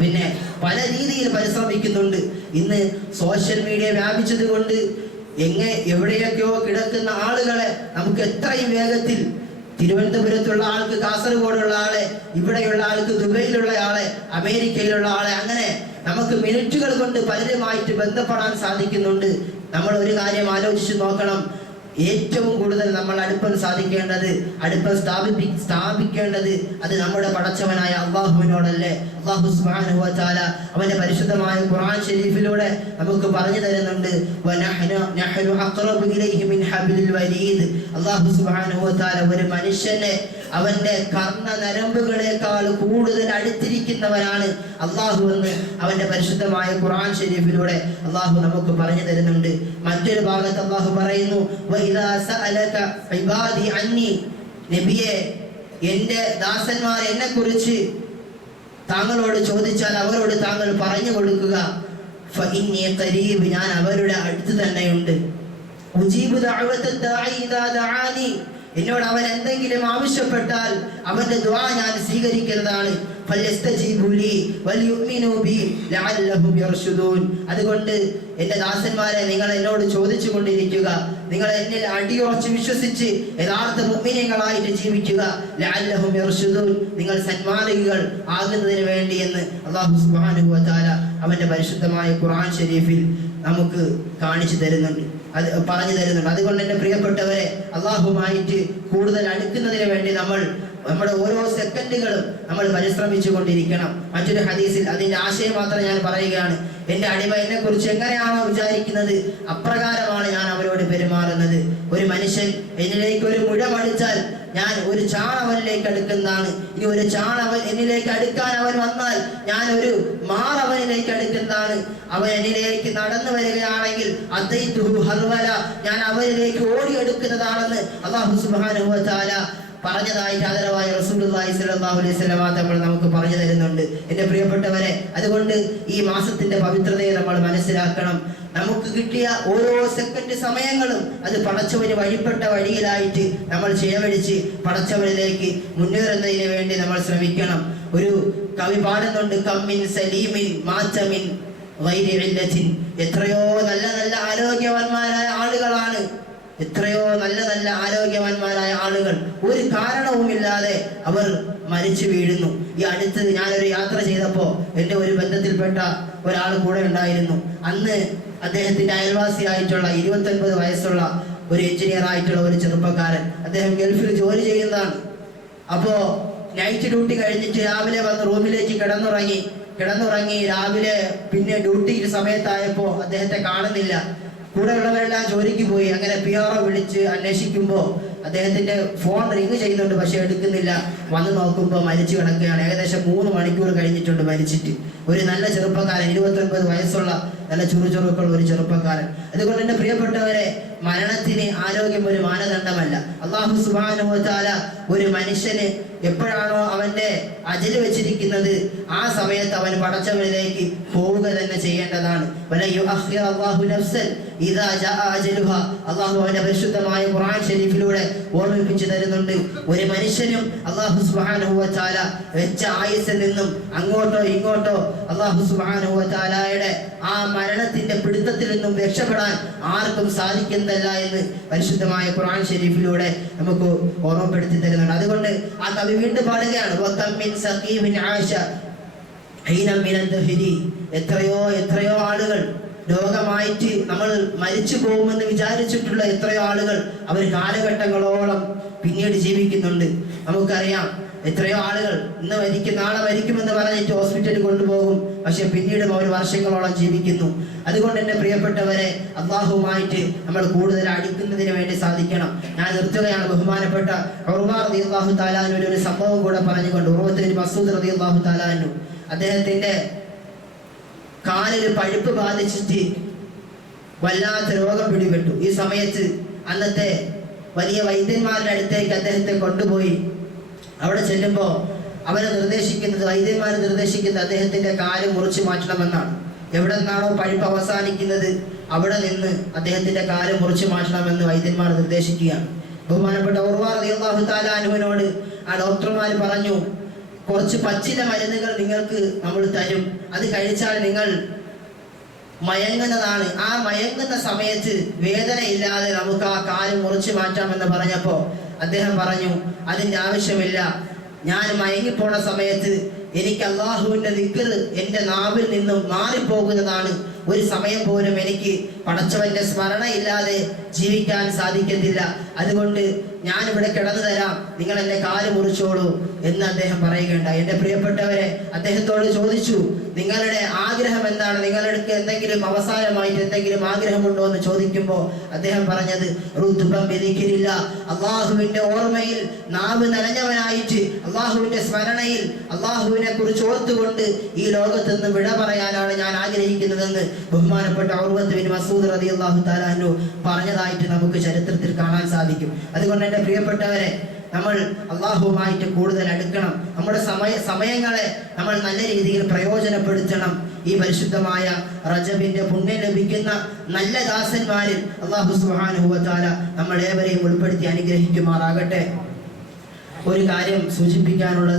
പിന്നെ പല രീതിയിൽ പരിശ്രമിക്കുന്നുണ്ട്. ഇന്ന് സോഷ്യൽ മീഡിയ വ്യാപിച്ചത് കൊണ്ട് എവിടെയൊക്കെയോ കിടക്കുന്ന ആളുകളെ നമുക്ക് എത്രയും വേഗത്തിൽ, തിരുവനന്തപുരത്തുള്ള ആൾക്ക് കാസർഗോഡുള്ള ആളെ, ഇവിടെയുള്ള ആൾക്ക് ദുബൈയിലുള്ള ആളെ, അമേരിക്കയിലുള്ള ആളെ, അങ്ങനെ നമുക്ക് മിനിറ്റുകൾ കൊണ്ട് പലരുമായിട്ട് ബന്ധപ്പെടാൻ സാധിക്കുന്നുണ്ട്. നമ്മൾ ഒരു കാര്യം ആലോചിച്ച് നോക്കണം, ഏറ്റവും കൂടുതൽ നമ്മൾ അടുപ്പം സ്ഥാപിക്കേണ്ടത് അത് നമ്മുടെ പടച്ചവനായ അല്ലാഹുവിനോടല്ലേ? അല്ലാഹു സുബ്ഹാനഹു വ തആല അവന്റെ പരിശുദ്ധമായ ഖുർആൻ ശരീഫിലൂടെ നമുക്ക് പറഞ്ഞു തരുന്നുണ്ട്. വനഹ്നു അഖറബു ഇലൈഹി മിൻ ഹബ്ലിൽ വരീദ്. അല്ലാഹു സുബ്ഹാനഹു വ തആല ഒരു മനുഷ്യനെ അവന്റെ കർണ നരമ്പുകളെക്കാൾ കൂടുതൽ അടുത്തിരിക്കുന്നവനാണ് അല്ലാഹു എന്ന് അവന്റെ പരിശുദ്ധമായ ഖുർആൻ ശരീഫിലൂടെ അല്ലാഹു നമുക്ക് പറഞ്ഞു തരുന്നുണ്ട്. മറ്റൊരു ഭാഗത്ത് അല്ലാഹു പറയുന്നു, വഇദാ സഅലക ഇബാദി അന്നി, നബിയെ എന്റെ ദാസന്മാർ എന്നെ കുറിച്ച് താങ്കളോട് ചോദിച്ചാൽ അവരോട് താങ്കൾ പറഞ്ഞു കൊടുക്കുക, ഫഇന്നി ഖരീബ്, ഞാൻ അവരുടെ അടുത്ത് തന്നെയുണ്ട്. ഉജീബു ദഅവത ദാഇ ഇദാ ദഅാനി, എന്നോട് അവൻ എന്തെങ്കിലും ആവശ്യപ്പെട്ടാൽ അവന്റെ ദുആ ഞാൻ സ്വീകരിക്കുന്നതാണ്. ഫലസ്തജീബു ലി വൽയുമിനു ബി ലഅല്ലഹും യർഷുദൂൻ. അതുകൊണ്ട് എന്റെ ദാസന്മാരെ, നിങ്ങൾ എന്നോട് ചോദിച്ചു കൊണ്ടിരിക്കുക, നിങ്ങൾ എന്നിൽ അടിയുറച്ച് വിശ്വസിച്ച് യഥാർത്ഥ മുഅ്മിനീങ്ങളായിട്ട് ജീവിക്കുക. ലഅല്ലഹും യർഷുദൂൻ, നിങ്ങൾ സന്മാർഗികൾ ആകുന്നതിന് വേണ്ടി എന്ന് അല്ലാഹു സുബ്ഹാനഹു വ തആല അവന്റെ പരിശുദ്ധമായ ഖുർആൻ ശരീഫിൽ നമുക്ക് കാണിച്ചു തരുന്നുണ്ട്, അത് പറഞ്ഞു തരുന്നുണ്ട്. അതുകൊണ്ട് എന്റെ പ്രിയപ്പെട്ടവരെ, അള്ളാഹുമായിട്ട് കൂടുതൽ അടുക്കുന്നതിന് വേണ്ടി നമ്മുടെ ഓരോ സെക്കൻഡുകളും നമ്മൾ പരിശ്രമിച്ചു കൊണ്ടിരിക്കണം. മറ്റൊരു ഹദീസിൽ അതിന്റെ ആശയം മാത്രം ഞാൻ പറയുകയാണ്. എന്റെ അടിമ എന്നെ കുറിച്ച് എങ്ങനെയാണോ വിചാരിക്കുന്നത് അപ്രകാരമാണ് ഞാൻ അവരോട് പെരുമാറുന്നത്. ഒരു മനുഷ്യൻ എന്നിലേക്ക് ഒരു മുഴമടിച്ചാൽ ഞാൻ ഒരു ചാണവനിലേക്ക് അടുക്കുന്നതാണ്. ഇനി ഒരു ചാണവൻ എന്നിലേക്ക് അടുക്കാൻ അവൻ വന്നാൽ ഞാൻ ഒരു മാറവനിലേക്ക് അടുക്കുന്നതാണ്. അവൻ എന്നിലേക്ക് നടന്നു വരികയാണെങ്കിൽ അദ്ദൈതുഹു ഹർവല, ഞാൻ അവനിലേക്ക് ഓടിയെടുക്കുന്നതാണെന്ന് അല്ലാഹു സുബ്ഹാനഹു വ തആല പറഞ്ഞതായിട്ട് ആദരവായ റസൂലുള്ളാഹി സ്വല്ലല്ലാഹു അലൈഹി വസല്ലം തങ്ങൾ നമുക്ക് പറഞ്ഞു തരുന്നുണ്ട്. എന്റെ പ്രിയപ്പെട്ടവരെ, അതുകൊണ്ട് ഈ മാസത്തിന്റെ പവിത്രതയെ നമ്മൾ മനസ്സിലാക്കണം. നമുക്ക് കിട്ടിയ ഓരോ സെക്കൻഡ് സമയങ്ങളും അത് പടച്ചവന് വഴിപ്പെട്ട വഴിയിലായിട്ട് നമ്മൾ ചെലവഴിച്ച് പടച്ചവനിലേക്ക് മുന്നേറുന്നതിന് വേണ്ടി നമ്മൾ ശ്രമിക്കണം. ഒരു കവി പാടുന്നുണ്ട്, കമ്മിൻ സലീമിൻ മാറ്റമിൻ ഗൈരി ഇല്ലത്തിൻ. എത്രയോ നല്ല നല്ല ആരോഗ്യവാന്മാരായ ആളുകളാണ്, എത്രയോ നല്ല നല്ല ആരോഗ്യവാന്മാരായ ആളുകൾ ഒരു കാരണവുമില്ലാതെ അവർ മരിച്ചു വീഴുന്നു. ഈ അടുത്ത് ഞാനൊരു യാത്ര ചെയ്തപ്പോൾ എൻ്റെ ഒരു ബന്ധത്തിൽപ്പെട്ട ഒരാൾ കൂടെ ഉണ്ടായിരുന്നു. അന്ന് അദ്ദേഹത്തിന്റെ അയൽവാസിയായിട്ടുള്ള 29 വയസ്സുള്ള ഒരു എഞ്ചിനീയർ ആയിട്ടുള്ള ഒരു ചെറുപ്പക്കാരൻ, അദ്ദേഹം ഗൾഫിൽ ജോലി ചെയ്യുന്നതാണ്. അപ്പോ നൈറ്റ് ഡ്യൂട്ടി കഴിഞ്ഞിട്ട് രാവിലെ വന്ന് റൂമിലേക്ക് കിടന്നുറങ്ങി രാവിലെ പിന്നെ ഡ്യൂട്ടി സമയത്തായപ്പോ അദ്ദേഹത്തെ കാണുന്നില്ല. കൂടെ ഉള്ളവരെല്ലാം ജോലിക്ക് പോയി. അങ്ങനെ PRO വിളിച്ച് അന്വേഷിക്കുമ്പോൾ അദ്ദേഹത്തിന്റെ ഫോൺ റിങ് ചെയ്യുന്നുണ്ട്, പക്ഷെ എടുക്കുന്നില്ല. വന്ന് നോക്കുമ്പോൾ മരിച്ചു കിടക്കുകയാണ്. ഏകദേശം 3 മണിക്കൂർ കഴിഞ്ഞിട്ടുണ്ട് മരിച്ചിട്ട്. ഒരു നല്ല ചെറുപ്പക്കാരൻ, 29 വയസ്സുള്ള നല്ല ചുറുചുറുക്കുള്ള ഒരു ചെറുപ്പക്കാരൻ. അതുകൊണ്ട് എന്റെ പ്രിയപ്പെട്ടവരെ, മരണത്തിന് ആരോഗ്യം ഒരു മാനദണ്ഡമല്ല. അല്ലാഹു സുബ്ഹാനഹു വ തആല ഒരു മനുഷ്യന് എപ്പോഴാണോ അവന്റെ അജല് വെച്ചിരിക്കുന്നത് ആ സമയത്ത് അവൻ പടച്ചവനിലേക്ക് പോവുക തന്നെ ചെയ്യേണ്ടതാണ്. അല്ലാഹു അവന്റെ പരിശുദ്ധമായ ഖുർആൻ ശരീഫിലൂടെ ഓർമ്മിപ്പിച്ചു തരുന്നുണ്ട്. ഒരു മനുഷ്യനും അല്ലാഹു സുബ്ഹാനഹു വ തആല വെച്ച ആയുസ്സിൽ നിന്നും അങ്ങോട്ടോ ഇങ്ങോട്ടോ അല്ലാഹു സുബ്ഹാനഹു വ തആലയുടെ ആ മരണത്തിന്റെ പിടുത്തത്തിൽ നിന്നും രക്ഷപ്പെടാൻ ആർക്കും സാധിക്കുന്നതല്ല എന്ന് പരിശുദ്ധമായ ഖുർആൻ ശരീഫിലൂടെ നമുക്ക് ഓർമ്മപ്പെടുത്തി തരുന്നുണ്ട്. അതുകൊണ്ട് ആ കവി വീണ്ടും പാടുകയാണ്, എത്രയോ ആളുകൾ രോഗമായിട്ട് നമ്മൾ മരിച്ചു പോകുമെന്ന് വിചാരിച്ചിട്ടുള്ള എത്രയോ ആളുകൾ അവർ കാലഘട്ടങ്ങളോളം പിന്നീട് ജീവിക്കുന്നുണ്ട്. നമുക്കറിയാം എത്രയോ ആളുകൾ ഇന്ന് മരിക്കും നാളെ മരിക്കുമെന്ന് പറഞ്ഞിട്ട് ഹോസ്പിറ്റലിൽ കൊണ്ടുപോകും, പക്ഷെ പിന്നീട് അവർ വർഷങ്ങളോളം ജീവിക്കുന്നു. അതുകൊണ്ട് എന്റെ പ്രിയപ്പെട്ടവരെ, അല്ലാഹുവുമായിട്ട് നമ്മൾ കൂടുതൽ അടുക്കുന്നതിന് വേണ്ടി സാധിക്കണം. ഞാൻ നിർത്തുകയാണ്. ബഹുമാനപ്പെട്ട ഉർവ റളിയല്ലാഹു തആല അൻഹു ഒരു സംഭവം കൂടെ പറഞ്ഞുകൊണ്ട്, ഉർവത്ത് ബിൻ മസ്ഊദ് റളിയല്ലാഹു തആല അൻഹു അദ്ദേഹത്തിന്റെ കാലിൽ പഴുപ്പ് ബാധിച്ചിട്ട് വല്ലാത്ത രോഗം പിടിപെട്ടു. ഈ സമയത്ത് അന്നത്തെ വലിയ വൈദ്യന്മാരുടെ അടുത്തേക്ക് അദ്ദേഹത്തെ കൊണ്ടുപോയി. അവിടെ ചെല്ലുമ്പോൾ വൈദ്യന്മാർ നിർദ്ദേശിക്കുന്നത് അദ്ദേഹത്തിന്റെ കാല് മുറിച്ചു മാറ്റണമെന്നാണ്. എവിടെ നിന്നാണോ പഴുപ്പ് അവസാനിക്കുന്നത് അവിടെ നിന്ന് അദ്ദേഹത്തിന്റെ കാല് മുറിച്ചു മാറ്റണമെന്ന് വൈദ്യന്മാർ നിർദ്ദേശിക്കുകയാണ്. ബഹുമാനപ്പെട്ട ഉർവ റളിയല്ലാഹു തആല അൻഹുവിനോട് ആ ഡോക്ടർമാർ പറഞ്ഞു, കുറച്ച് പച്ചില മരുന്നുകൾ നിങ്ങൾക്ക് നമ്മൾ തരും, അത് കഴിച്ചാൽ നിങ്ങൾ മയങ്ങുന്നതാണ്. ആ മയങ്ങുന്ന സമയത്ത് വേദനയില്ലാതെ നമുക്ക് ആ കാല് മുറിച്ചു മാറ്റാമെന്ന് പറഞ്ഞപ്പോൾ അദ്ദേഹം പറഞ്ഞു, അതിൻ്റെ ആവശ്യമില്ല. ഞാൻ മയങ്ങിപ്പോണ സമയത്ത് എനിക്ക് അല്ലാഹുവിന്റെ ദിക്ർ എൻ്റെ നാവിൽ നിന്നും മാറിപ്പോകുന്നതാണ്. ഒരു സമയം പോലും എനിക്ക് പടച്ചവന്റെ സ്മരണ ഇല്ലാതെ ജീവിക്കാൻ സാധിക്കത്തില്ല. അതുകൊണ്ട് ഞാനിവിടെ കിടന്നു തരാം, നിങ്ങൾ എന്റെ കാല് മുറിച്ചോളൂ എന്ന് അദ്ദേഹം പറയുകയുണ്ടായി. എൻ്റെ പ്രിയപ്പെട്ടവരെ, അദ്ദേഹത്തോട് ചോദിച്ചു, നിങ്ങളുടെ ആഗ്രഹം എന്താണ്, നിങ്ങളുടെ എന്തെങ്കിലും അവസാനമായിട്ട് എന്തെങ്കിലും ആഗ്രഹമുണ്ടോ എന്ന് ചോദിക്കുമ്പോൾ അദ്ദേഹം പറഞ്ഞത് അള്ളാഹുവിന്റെ ഓർമ്മയിൽ നാവ് നനഞ്ഞവനായിട്ട്, അള്ളാഹുവിന്റെ സ്മരണയിൽ അള്ളാഹുവിനെ കുറിച്ച് ഓർത്തുകൊണ്ട് ഈ ലോകത്ത് നിന്ന് വിട പറയാനാണ് ഞാൻ ആഗ്രഹിക്കുന്നതെന്ന് ബഹുമാനപ്പെട്ട ഉർവത്ത് ബിൻ മസ്ഊദ് റളിയല്ലാഹു തആല അൻഹു പറഞ്ഞതായിട്ട് നമുക്ക് ചരിത്രത്തിൽ കാണാൻ സാധിക്കും. അതുകൊണ്ട് എൻ്റെ പ്രിയപ്പെട്ടവരെ, നമ്മൾ അള്ളാഹുവുമായിട്ട് കൂടുതൽ അടുക്കണം. നമ്മുടെ സമയങ്ങളെ നമ്മൾ നല്ല രീതിയിൽ പ്രയോജനപ്പെടുത്തണം. ഈ പരിശുദ്ധമായ റജബിന്റെ പുണ്യം ലഭിക്കുന്ന നല്ല ദാസന്മാരിൽ അള്ളാഹു സുബ്ഹാനഹു വ തആല നമ്മൾ ഏവരെയും ഉൾപ്പെടുത്തി അനുഗ്രഹിക്കുമാറാകട്ടെ. ഒരു കാര്യം സൂചിപ്പിക്കാനുള്ളത്,